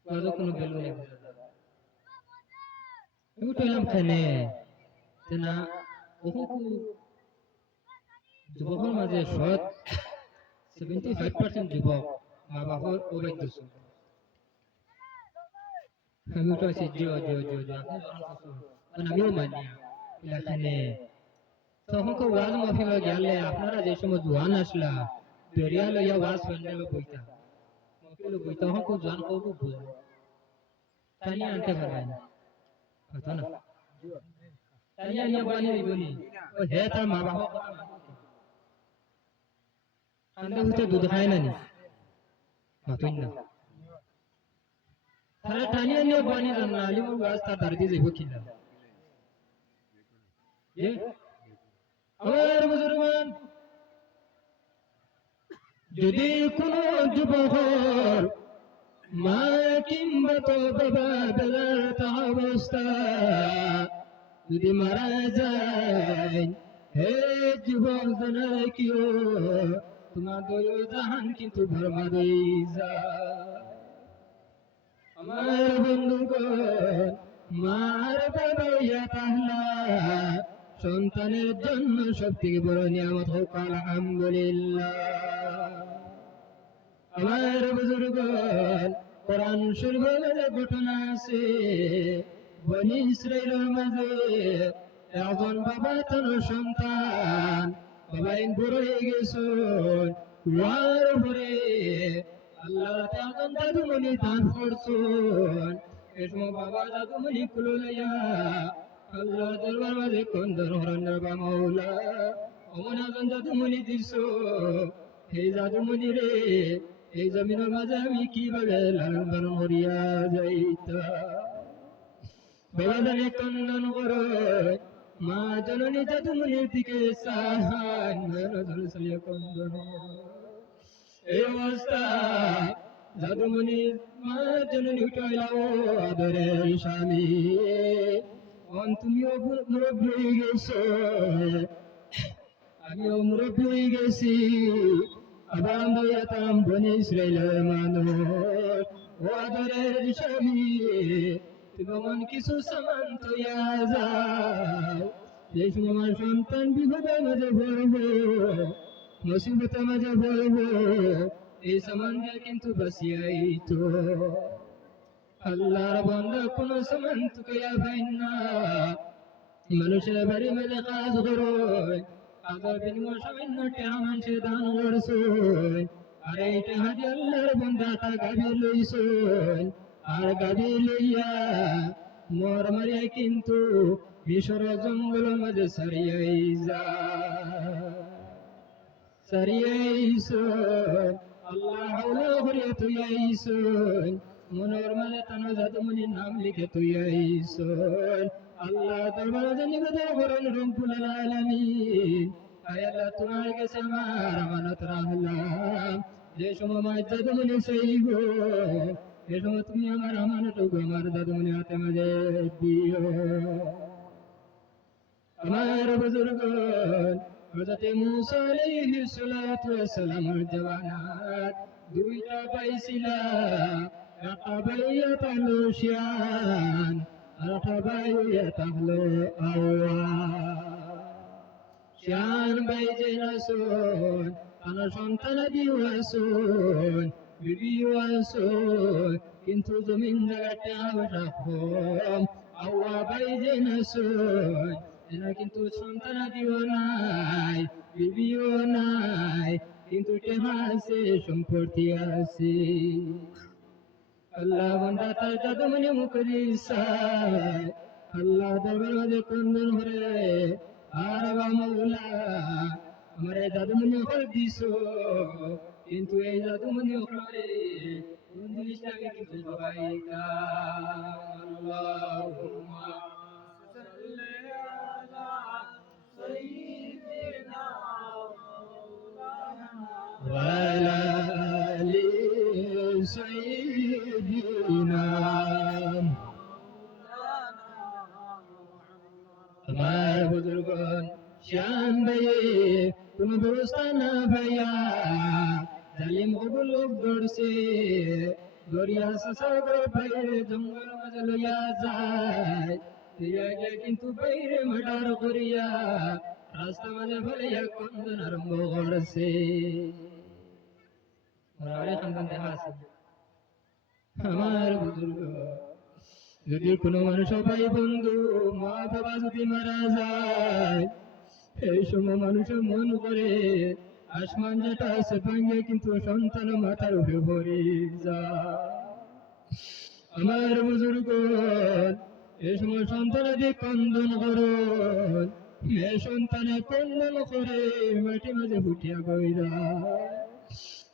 ওয়াজও কোনো ভ্যালু নেই। আমি কইলাম খানে না যুবকের মাঝে শত 75% যুবক মা বাবার অবৈধ। আমি তো আছি জিও জিও জিও জিও আমিও মানি এখানে তখন তো ওয়াজ মাহফিলে গেলে আপনারা যে সময় জোয়ান আসলা বেরিয়া লইয়া ওয়াজ প্যান্ডেলে বইতা মাহফিলে বইতা তখন খুব জোয়ান করবো বুঝা তাই আনতে পারবেন কথা না তাই নিয়ে বানি বলি ও হে তার মা বাবা আন্দে হতে দুধ খায় না নি মাতুন না তারা টানিয়ে নিয়ে বানি জানা আলিমুল ওয়াজ তা দার্দি যাইব কিনা ये আমার বুজুর্গান যদি কোনো যুবকের মা কিংবা তো বাবা বেলার অবস্থা যদি মারা যায় হে যুবক জানা কিও তোমার দয় জাহান কিন্তু ভরমা দই যায়। আমার বন্ধুগণ মার বাবা ইয়া তাহলা সন্তানের জন্য সবথেকে বড় নিয়ামত হোক আলহামদুলিল্লাহ। আমার বুজুর্গণ কোরআন শরীফের ঘটনা আছে বনি ইসরাইলের মাঝে একজন বাবা তার সন্তান বাবা বুড়ো হয়ে গেছেন ওয়ার পরে আল্লাহ একজন দাদুমণি দান করছেন এই সময় বাবা দাদুমণি কুলো লইয়া আল্লাহ দরবার মাঝে কন্দন হরণের বা মৌলা অমন একজন জাদুমণি দিছ এই জাদুমণি রে এই জমিনের মাঝে আমি কিভাবে লালন পালন করিয়া যাইতা বাবা জানে কন্দন করো মা জননী জাদুমণির দিকে চাহান কন্দন এই অবস্থা জাদুমণি মা জননী উঠাইলাও আদরের স্বামী তুমিও মুরব্বী হয়ে গেছো আমিও মুরব্বী হয়ে গেছি আবার আমরা বনি ইসরাইলের মানুষ ও আদরের স্বামী তুমি মন কিছু সামান তৈয়া যাও এই সময় আমার সন্তান বিপদের মাঝে পড়বো মুসিবতের মাঝে পড়বো এই সামান দিয়ে কিন্তু বাঁচিয়াই তো আল্লাহর বান্দা কোন সামান তুকিয়া পাইন না মানুষের বাড়ি মেলে কাজ করো আবার বিনিময় সামান্য টেহা মানুষের দান করছো আর এই টেহা দিয়ে আল্লাহর বান্দা তা গাভী লইছন আর গাভী লইয়া মর মারিয়া কিন্তু মিশর জঙ্গল মাঝে সারিয়াই যা সারিয়াইছন আল্লাহ হাওলা করিয়া তুই আইছন মনের মাঝে তানো জাদুমণির নাম লিখে তুই আইছন আল্লাহ দরবার নিবেদন করেন রব্বুল আলামিন আয় আল্লাহ তোমার কাছে আমার আমানত রাখলাম যে সময় আমার জাদুমণি চাইব সে সময় তুমি আমার আমানত আমার জাদুমণি হাতে মাঝে দিও আমার বুজুর্গন হযরতে মুসা আলাইহিস সালাতু ওয়াস সালামের জওয়ানাত দুইটা পাইছিলা একটা বাইয়া তাহলো শিয়ান আর একটা বাইয়া তাহলো আওয়া শিয়ান বাই যে নাসুন তার সন্তান দিও আসুন বিবিও আসুন কিন্তু জমিন জায়গাটা রাখো আওয়া বাই যে নাসুন এরা কিন্তু সন্তান দিও নাই বিবিও নাই কিন্তু টেহা আছে সম্পত্তি আছে আল্লাহ বান্দা তার জাদু মনে মুকরিসায় আল্লাহ দরবার মাঝে কন্দন হরে আর বা মৌলা আমার এই জাদু মনে হর দিছো কিন্তু এই জাদু মনে হরে কোন জিনিসটা আমি কিন্তু পাই না আল্লাহুম্মা সাল্লি আলা সাইয়্যিদিনা ওয়া আলা আলি সাইয়্যিদিনা আমার বুজুর্গন শান ভাইয়ে কোন ব্যবস্থা না ভাইয়া জালিম কবুল লোক ধরছে দরিয়া সাগর বাইরে জঙ্গল মাঝে লইয়া যায় ফিরিয়া গিয়ে কিন্তু বাইরে মার্ডার করিয়া রাস্তা মাঝে ফেলিয়া কন্দন আরম্ভ করছে খানদান দেখা আছে আমার বুজুর্গ যদি কোনো মানুষ ভাই বন্ধু মা বাবা যদি মারা যায় এই সময় মানুষের মন করে আসমান যেটা আছে ভাঙে কিন্তু সন্তান মাথার উপরে ভরে যায় আমার বুজুর্গ এই সময় সন্তানাদি কন্দন করো মেয়ে সন্তানে কন্দন করে মাটি মাঝে ফুটিয়া গইরা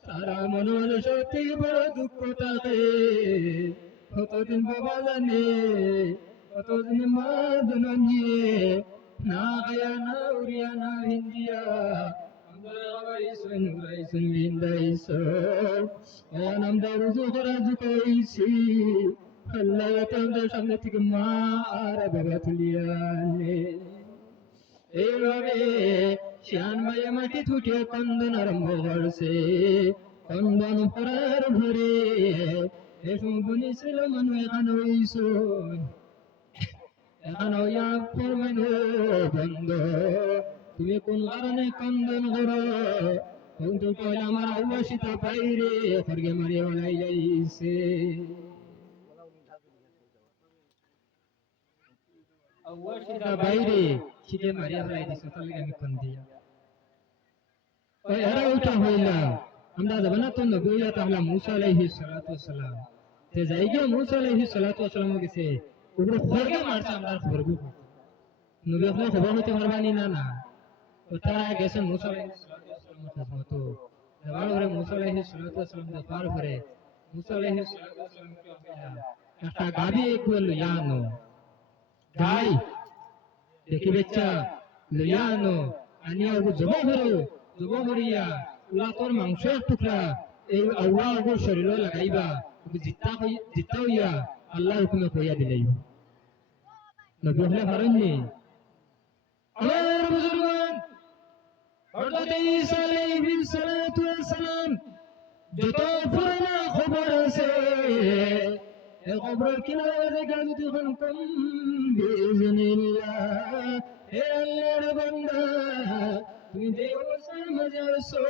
তারা মনে হলো সত্যি বড় দুঃখ থাকে কতদিন বাবা জানে কতদিন মা জননী না গায়া না উড়িয়া না হিন্দিয়া সামনে থেকে মা আর বাবা তুলিয়া এইভাবে শিয়ান ভাইয়া মাটি ছুটে কন্দন আরম্ভ করছে কন্দন করার ভরে এসব বলেছিল মানুষ এখানে এখন ফরমাইল বন্ধ তুমি কোন কারণে কন্দন করো কিন্তু কইলে আমার অবশ্যিতা বাইরে খড়গে মারিয়া বলাই যাইছে অবশ্যিতা বাইরে ছিটে মারিয়া বলাই দিছে তাহলে আমি কোন দিয়া ওই এরা উল্টা হইলা আমরা যাব না তো নবী তাআলা মুসা আলাইহিস সালাতু ওয়াস সালাম তে যাইগে মুসা আলাইহিস সালাতু ওয়াস সালাম গেছে উপরে খড়গে মারছে আমরা খড়গু নবী আপনি খবর হতে পারবানি না না তো তারা গেছে মুসা আলাইহিস সালাতু ওয়াস সালামের খেদমতে যাওয়ার পরে মুসা আলাইহিস সালাতু ওয়াস সালাম দেখার পরে মুসা আলাইহিস সালাতু ওয়াস সালাম কে একটা গাবি একটু লইয়া আনো গাই দেখি বাচ্চা লইয়া আনো আনিয়া ওকে জবা করো জবা করিয়া উলা তোর মাংসের টুকরা এই আল্লাহ ওর শরীরে লাগাইবা জিত্তা হইয়া আল্লাহর হুকুমে কইয়া দিলেই নবী হলে পারেননি আমার বুজুর্গান হযরত ঈসা আলাইহিস সালাতু ওয়াস সালাম যত পুরানা খবর আছে এই খবর কিনারে দেখা যদি কোন কম বিইজনিল্লাহ হে আল্লাহর বান্দা তুমি যে অবস্থার মাঝে আছো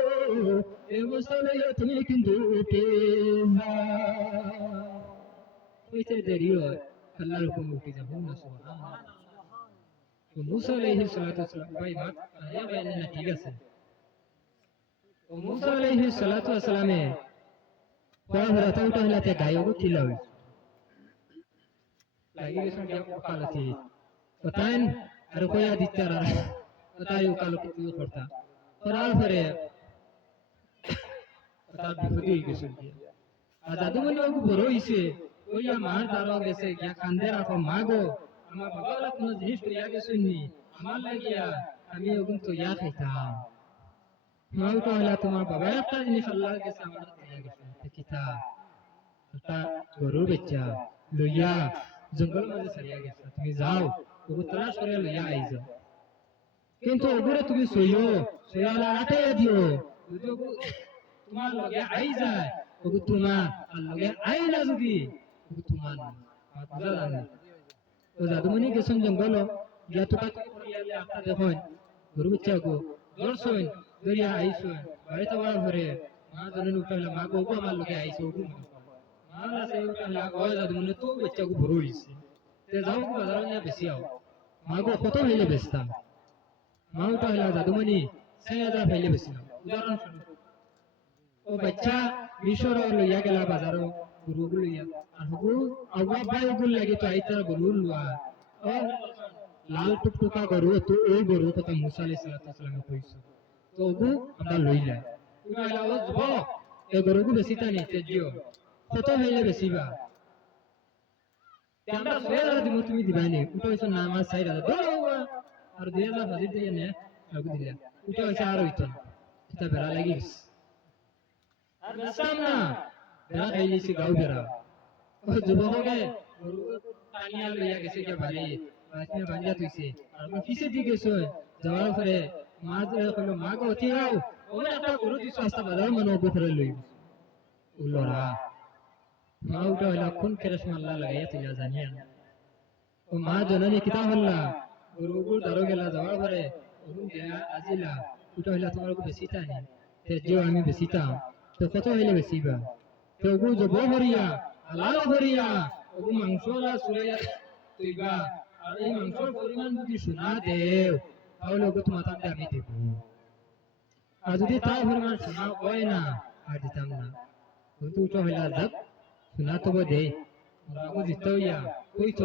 এই অবস্থায় তুমি কিন্তু উঠে যাও দেরি হয় আল্লাহর হুকুম উঠে যাবো না সুবহানাল্লাহ তো মুসা আলাইহিস সালাতু ওয়াস সালাম ভাই বাত আয়া বাইরে না ঠিক আছে তো মুসা আলাইহিস সালাতু ওয়াস সালামে পড়া রাতা উঠা হলাতে গায়ও ছিল লাগি গেছেন যে ওকালতি ওতাইন আর কোয়া দিতারা ওতাই ওকালতি করতা করার পরে ওটা বিপদই গেছে আর দাদু মনে ওকে বড় হইছে ওইয়া মার দাঁড়াও গেছে গিয়া কান্দে রাখো মা গো আমার বাবা কোনো জিনিস করিয়া গেছে নি আমার লাগিয়া আমি ওগুন তো ইয়া খাইতাম মাও তো হলা তোমার বাবা একটা জিনিস আল্লাহর কাছে আমার করিয়া গেছে কিতা একটা গরু বাচ্চা লইয়া জঙ্গল মাঝে সারিয়া গেছে তুমি যাও ওকে তলাশ করে লইয়া আই যাও কিন্তু ওগুলো তুমি সইও সইয়ালা আটে দিও যদি তোমার লগে আই যায় ওগু তোমার আর লগে আই না যদি ওগু তোমার না বুঝা জানি তো জাদুমণি গেছেন জঙ্গল গিয়া তো কাজ করিয়ালে আপনার দেখুন গরু বাচ্চা গো দর্শন দরিয়া আইসুন বাড়িতে বড় ঘরে মা জননী উঠাইলা মা গো আমার লগে আইছো ওগু মা না সে উঠাইলা ও জাদুমণি তো বাচ্চা গো ভরো হইছে তে যাও বাজার নিয়ে বেশি আও মা গো কত হইলে বেচতাম মা উঠাইলা জাদুমণি 6000 হইলে বেশি নাও উদাহরণ স্বরূপ ও বাচ্চা মিশর লইয়া গেলা বাজারও গরু লইয়া আর হগু আওয়া বাই গুল লাগি তো আইতার গরু লুয়া ও লাল টুকটুকা গরু তো ওই গরু কথা মুসা আলাইহিস সালাম কইছো তো ওগু আমরা লইলা উঠাইলা ও যুব এই গরুগু বেশিতা নিতে দিও কত হইলে বেশিবা আমরা 6000 দিব তুমি দিবানি উঠাইছো না আমার 4000 দাও আর 2000 হাজির দিয়ে নে লাগু দিলা উঠাইছো আর হইতো এটা বেড়া লাগিস আর বেসাম না বেড়া খাইলিছি গাও বেড়া ও যুবককে গরু টানিয়া লইয়া গেছে কে বাড়ি বাসনে বান্ধিয়া তুইছে আর পিছে দি গেছে যাওয়ার পরে মা কইলো মা গো অতি আও ওরে একটা গরু দিছ আস্তা বাজার মনে ওপরে ফেলে লই উল্লরা মা উঠা হইলা কোন কেরেশ মাল্লা লাগাইয়া তুইলা জানিয়া ও মা জননী কিতা হল্লা গরু দারো গেলা যাওয়ার পরে গরু গেলা আজিলা উঠা হইলা তোমার বেশিটা নি তে যে আমি বেশিটা তো কত হইলে বেশিবা তো গু জব ভরিয়া হালাল ভরিয়া ওগু মাংসলা সুরাইয়া তুইবা আর এই মাংসর পরিমাণ যদি শোনা দেও তাহলে ওগু তোমার তাতে আমি দেব আর যদি তার পরিমাণ শোনা হয় না আর দিতাম না কিন্তু উঠা হইলা যাব শোনা তো দে ওগু দিতে হইয়া কইতো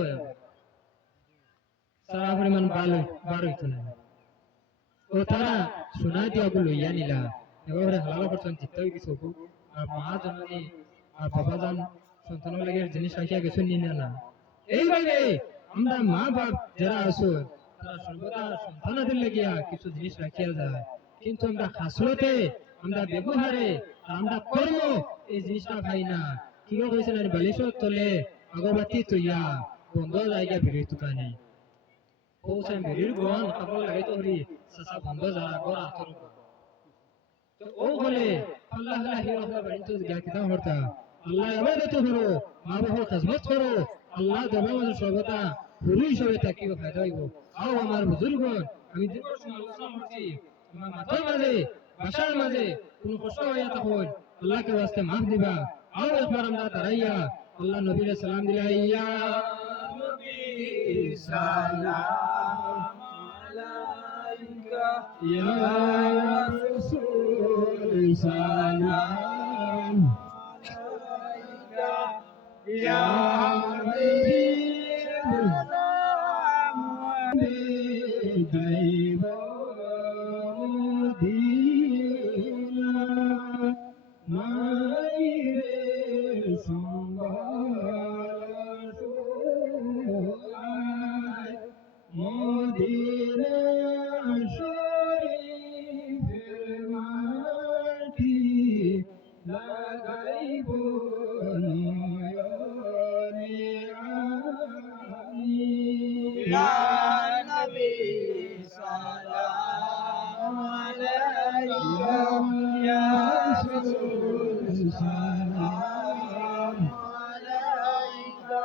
সারা পরিমাণ বার হইতো না ও তারা শোনা দিয়া ওগু লইয়া নিলা এবারে হালাল করছেন জিততে হয়ে গেছে ওগু আর মা জননী আর বাবা জান সন্তানের লাগে জিনিস রাখিয়া গেছেন নিনা না এইভাবে আমরা মা বাপ যারা আছো তারা সর্বদা সন্তানদের লাগিয়া কিছু জিনিস রাখিয়া যায় কিন্তু আমরা খাসলতে আমরা ব্যবহারে আমরা কর্ম এই জিনিসটা পাই না কি কইছেন আর বালিশের তলে আগরবাতি তুইয়া বন্ধ জায়গা বেরিয়ে তুকা নেই পৌঁছায় বেরির গন কাপড় লাগাইতে হরি সাসা বন্ধ যা আগর আতর তো ও বলে আল্লাহ আল্লাহ বাড়িতে গিয়া কিতা হরতা আল্লাহ ইবাদত করো মা বাবার খিদমত করো আল্লাহ দরবারে সর্বদা গুরু হিসেবে থাকিও ফায়দা হইব আও আমার বুজুর্গগণ আমি দীর্ঘ সময় আলোচনা করছি আমার মাথার মাঝে বাসার মাঝে কোন কষ্ট হইয়া তখন আল্লাহকে ওয়াস্তে মাফ দিবা আও একবার আমরা দাঁড়াইয়া আল্লাহ নবীর সালাম দিলা ইয়া নবী সালাম আলাইকা ইয়া রাসূল সালাম Ya Nabi salam alayka ya Rasul salam alayka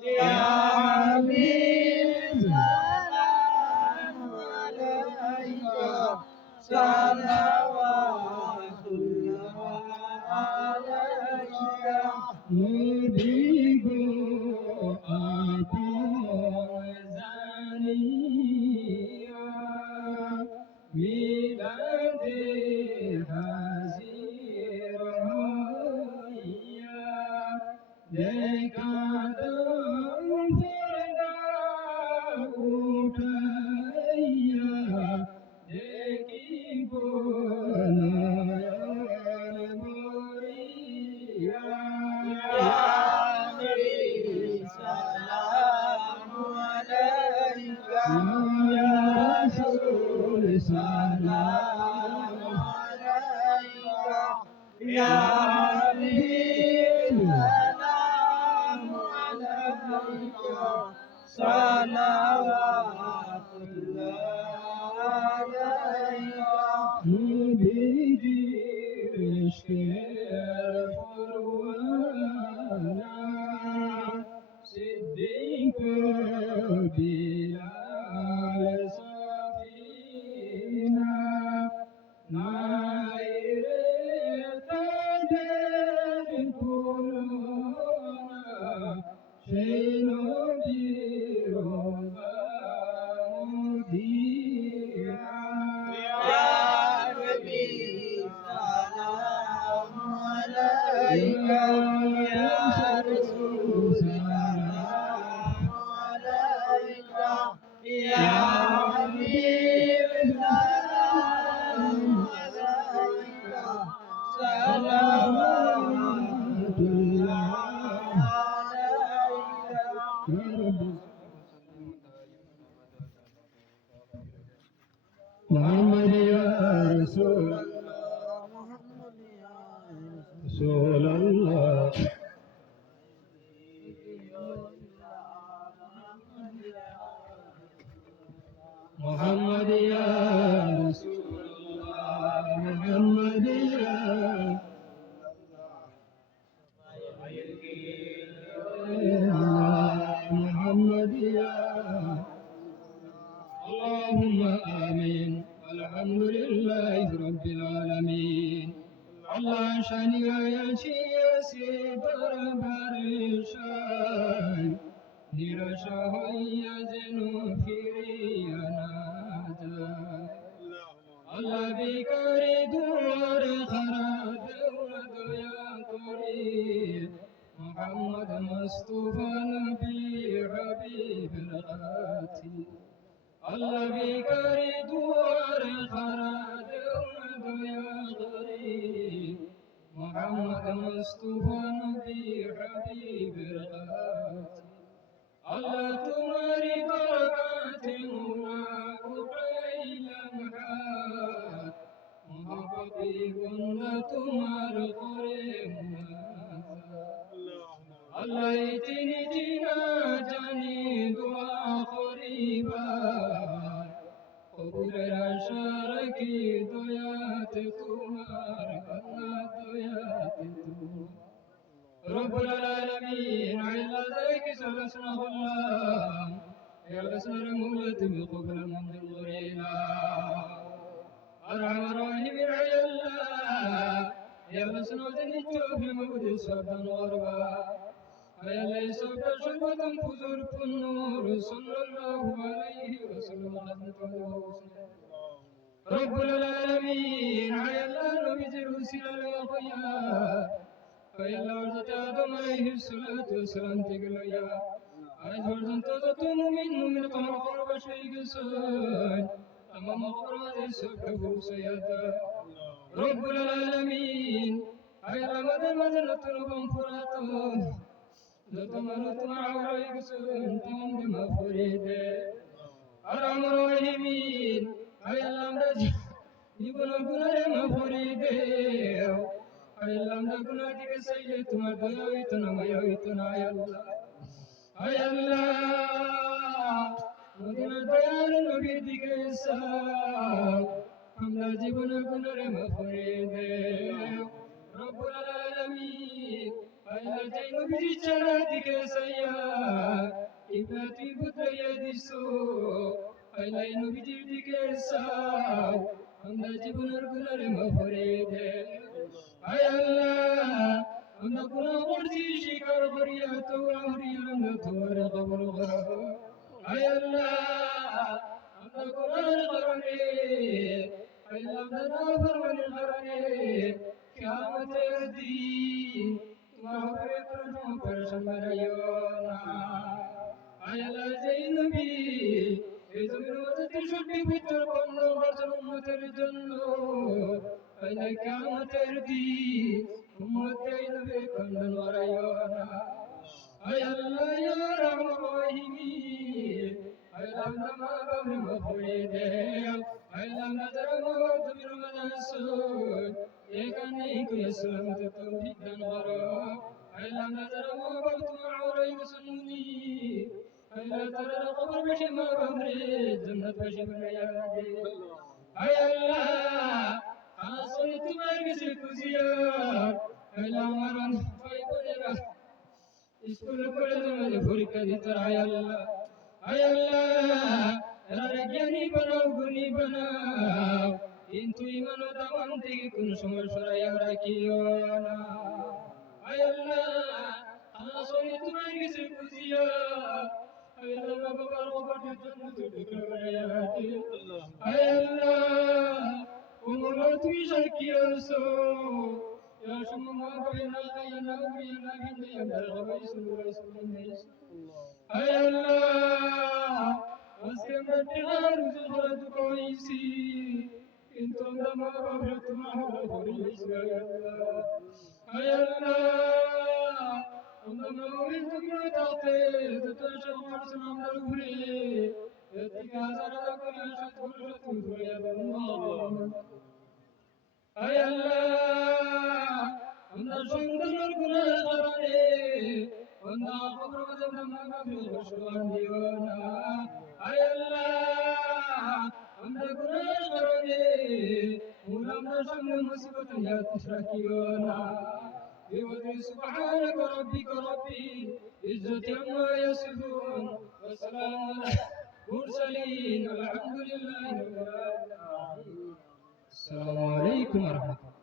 ya Habib salam alayka salawatullah alayka mudigo apa Salawatullah صديق بلال سفينة ناير تدر كلنا شين بيروبا مدينة يا نبي سلام عليك يا رسول سلام عليك يا حبيب سلام عليك سلام الله عليك محمد يا رسول رسول الله محمد يا رسول الله محمد يا محمد يا اللهم آمين الحمد لله رب العالمين الله شاني يا شيسي بربر شاي نيرشا هيا زنو فيري نادا الله بكاري دوار خراد وديا كوري محمد مصطفى نبي حبيب الغاتي الله بكاري دوار خراد وديا غريب محمد مصطفى نبي حبيب الغاتي الله تماري بركات وقيل محات محبتي كنا تمار قريم الله يتني جنا جاني دعا قريبا قبول شاركي دعات تمار الله دعات تمار رب العالمين على ذلك سلسنا الله يلسنا رمولة بقبل من ظهورنا أرحم الراحمين على الله يلسنا ذنجو في مود سبا غربا أيا ليس بشبة فزر النور صلى الله عليه وسلم رب العالمين على الله نبي رسل الأخيار فإلا أرضت آدم عليه الصلاة والسلام تقليا أجبر زنتظت من قمر قرب شيء سان أما مقرات السبب سيدا رب العالمين أي رمض مدنة ربم فراته لتمنت مع عليك سان تمام فريد أرام الراحمين أي الأمر يقول قنر مفريد أيلام دكناتك سيد مدايتنا ميايتنا يا الله يا الله مدينة ديار نبيك إسحاق حمد جبن كنر مفريد رب العالمين أيلا جين بجناتك سيد إباتي بدايا ديسو أيلا نبيك إسحاق حمد جبن كنر مفريد أي الله أن كنا قرتي شكر بريات وأهري أن تور قبل غرب أي الله أن كنا الغرني أي لم ننافر من الغرني كامت الدين ما فرقنا فرشم ريونا أي الله زينبي إذا من وقت شدي بترقم نغرس أمة الجنة أين كانت تردي أمتين بكم الوريونا أي الله يا رحم الراحمين أي لم نما قبل مفريدين أي لم نزر موت برمضان السود يكنيك يسلم تتوفيق دنغرا أي لم نزر موت معوريك سنوني أي لا ترى القبر بشما بمريد جنة بشما يادي أي الله আসলে তোমার কাছে খুঁজিয়া পেলাম আমার ভাই বোনেরা স্কুল কলেজে মাঝে পরীক্ষা দিতে আয় আল্লাহ এরা জ্ঞানী বানাও গুণী বানাও কিন্তু ইমান ও দামান থেকে কোন সময় সরাইয়া রাখিও না আয় আল্লাহ আসলে তোমার কাছে খুঁজিয়া আয় আল্লাহ বাবার বাবার জন্য দুটো বানাইয়া দিও আয় আল্লাহ ওমর তুমি সাক্ষী আছো يا شم ما بين عينا وبين عيني يا ربي سورة هاي الله أسكن الدهر زهرة كويسي إنتم لما ببرت ما هو فريس يا الله هاي الله عندما ولدتم لا تعطي تتشهر سلام الغري اتكاثر لكم شكر يا الله আয় আল্লাহ আমরা সন্তানের গুনাহ কারণে আমরা অপরাধের নামে ভগবান দিও না আয় আল্লাহ আমরা গুনাহ কারণে আমরা সামনে মুসিবত নিয়াত রাখিও না বিওয়াদি সুবহানাক রাব্বিকা রাব্বিল ইজ্জাতি আম্মা ইয়াসিফুন ওয়া সালামুন আলাল মুরসালিন আলহামদুলিল্লাহি রাব্বিল আলামিন আসসালামু আলাইকুম ওয়া রাহমাতুল্লাহ